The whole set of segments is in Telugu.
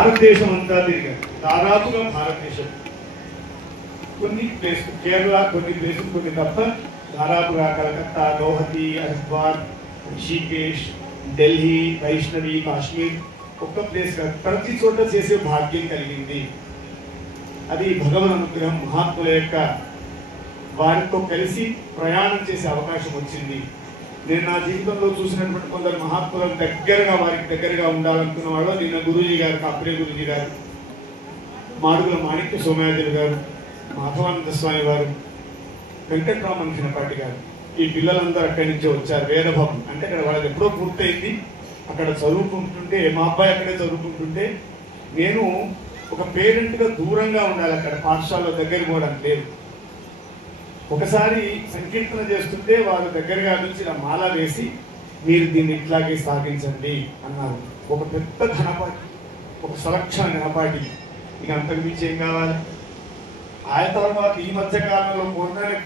భారతదేశం అంతా తిరిగారు, దాదాపుగా భారతదేశం కొన్ని ప్లేస్, కేరళ కొన్ని ప్లేసులు కొన్ని తప్ప దాదాపుగా కలకత్తా, గౌహతి, హరిద్వార్, రిషికేష్, ఢిల్లీ, వైష్ణవి, కాశ్మీర్ ఒక్క ప్లేస్ కాదు, ప్రతి చోట చేసే భాగ్యం కలిగింది. అది భగవద్ అనుగ్రహం, మహాత్ముల యొక్క వారితో కలిసి ప్రయాణం చేసే అవకాశం వచ్చింది. నేను నా జీవితంలో చూసినటువంటి కొందరు మహాత్ములకు దగ్గరగా, వారికి దగ్గరగా ఉండాలనుకున్న వాళ్ళు నిన్న గురూజీ గారు, కాప్రే గురూజీ గారు, మాడుగుల మాణిక్య సోమయాజులు గారు, మాధవానంద స్వామి వారు, వెంకట్రామన్ చిన్నపాటి గారు, ఈ పిల్లలందరూ అక్కడి నుంచి వచ్చారు. వేదభవం అంటే అక్కడ వాళ్ళకి ఎప్పుడో పూర్తయింది, అక్కడ చదువుకుంటుంటే, మా అబ్బాయి అక్కడే చదువుకుంటుంటే నేను ఒక పేరెంట్గా దూరంగా ఉండాలి, అక్కడ పాఠశాలలో దగ్గర పోవడానికి లేదు. ఒకసారి సంకీర్తన చేస్తుంటే వారు దగ్గరగా నుంచి నా మాల వేసి మీరు దీన్ని ఇట్లాగే సాగించండి అన్నారు. ఒక పెద్ద ఘనపాటి, ఒక సంరక్షణ ఘనపాటి, ఇక అంతకు మించి ఏం కావాలి. ఆ తర్వాత ఈ మధ్య కాలంలో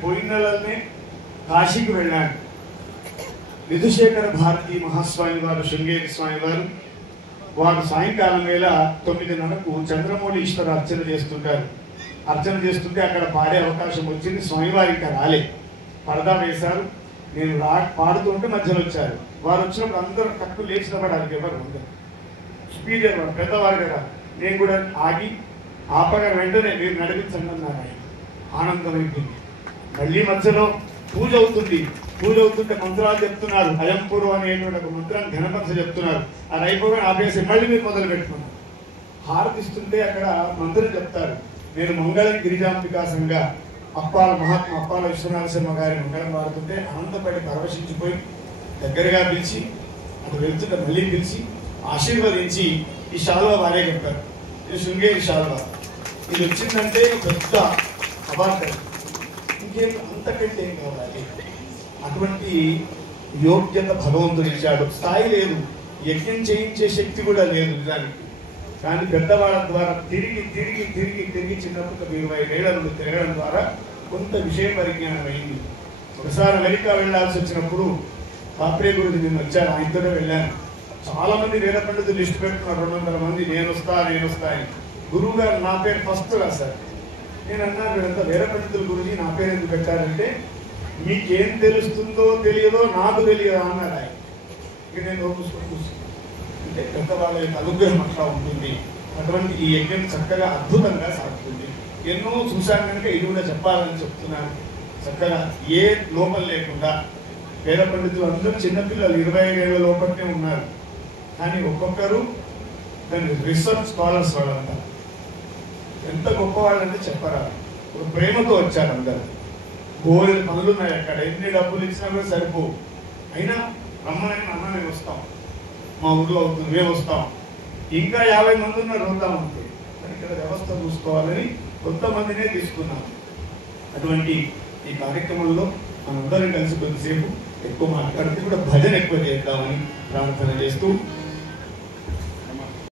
పోయిన నెలలనే కాశీకి వెళ్ళాను. విధుశేఖర భారతి మహాస్వామి వారు, శృంగేరి స్వామి వారు, వారు సాయంకాలం వేళ 9:30కు చంద్రమౌళి ఈశ్వర అర్చన చేస్తుంటారు. అర్చన చేస్తుంటే అక్కడ పాడే అవకాశం వచ్చింది. స్వామివారి ఇంకా రాలే, పరదా వేశారు. నేను పాడుతుంటే మధ్యలో వచ్చారు. వారు వచ్చినప్పుడు అందరూ తక్కువ లేచిన పడాలి, ఎవరు అందరు స్పీకర్ వారు పెద్దవారు కదా. నేను కూడా ఆగి ఆపగా వెంటనే మీరు నడిపించండి అన్నారు. ఆయన ఆనందం అయిపోయింది. మళ్ళీ మధ్యలో పూజ అవుతుంది. పూజ అవుతుంటే మంత్రాలు చెప్తున్నారు. అయంపూర్వ అనేటువంటి ఒక మంత్రాన్ని ఘనపరచ చెప్తున్నారు. అది అయిపోగా ఆపేసి మళ్ళీ మీరు మొదలు పెట్టుకున్నారు. హారతిస్తుంటే అక్కడ మంత్రం చెప్తారు. నేను మంగళం గిరిజాంబికా సంఘ అప్పాల మహాత్మ అప్పాల విశ్వనాథశర్మ గారి మంగళం వాడుతుంటే ఆనందపడి పరవశించిపోయి దగ్గరగా పిలిచి, అటు వెళ్తుంటే మళ్ళీ పిలిచి ఆశీర్వదించి ఈ శాలువా వారే చెప్పారు. ఇది శృంగేరి శాలువా, ఇది వచ్చిందంటే పెద్ద అవార్డు, ఇంకేం అంతకంటే ఏం కావాలి. అటువంటి యోగ్యత భగవంతుడు ఇచ్చాడు. స్థాయి లేదు, యజ్ఞం చేయించే శక్తి కూడా లేదు నిజానికి. కానీ పెద్దవాళ్ళ ద్వారా తిరిగి తిరిగి తిరిగి తిరిగి చిన్నప్పుడు 25 ఏళ్ల నుండి తిరగడం ద్వారా కొంత విషయ పరిజ్ఞానం అయింది. ఒకసారి అమెరికా వెళ్లాల్సి వచ్చినప్పుడు కాప్రే గురుజీ నేను వచ్చాను, ఆయనతో వెళ్ళాను. చాలా మంది వేద పండితులు లిస్టు పెట్టుకున్నారు, 200 మంది. నేను వస్తా అని. గురువు గారు నా పేరు ఫస్ట్ రాశారు. నేను అన్నా, వీరంతా వేద పండితులు గురుజీ, నా పేరు ఎందుకు పెట్టారంటే మీకేం తెలుస్తుందో తెలియదో నాకు తెలియదా అన్నాడు ఆయన. ఇక నేను చూసుకుంటూ అంటే పెద్దవాళ్ళ యొక్క అనుగ్రహం అట్లా ఉంటుంది. అటువంటి ఈ యజ్ఞం చక్కగా అద్భుతంగా సాగుతుంది. ఎన్నో చూశాను కనుక ఇది కూడా చెప్పాలని చెప్తున్నాను. చక్కగా ఏ లోపం లేకుండా వేద పండితులు అందరూ చిన్నపిల్లలు 25 ఏళ్ల లోపలనే ఉన్నారు. కానీ ఒక్కొక్కరు దాన్ని రీసెర్చ్ స్కాలర్స్ వాళ్ళంతా ఎంత గొప్పవాళ్ళంటే చెప్పరా. ఒక ప్రేమతో వచ్చారు అందరు. గోరెలు పనులు ఉన్నాయి అక్కడ, ఎన్ని డబ్బులు ఇచ్చినా కూడా సరిపోవు. అయినా రమ్మని అన్న మేము వస్తాం, మా ఊళ్ళో అవుతుంది, మేము వస్తాం. ఇంకా 50 మంది ఉన్నారు, వద్దామంటుంది. ఇక్కడ వ్యవస్థ చూసుకోవాలని కొంతమందినే తీసుకున్నాం. అటువంటి ఈ కార్యక్రమంలో మనందరం కలిసి కొద్దిసేపు ఎక్కువ మాట్లాడితే కూడా భజన ఎక్కువ చేద్దామని ప్రార్థన చేస్తూ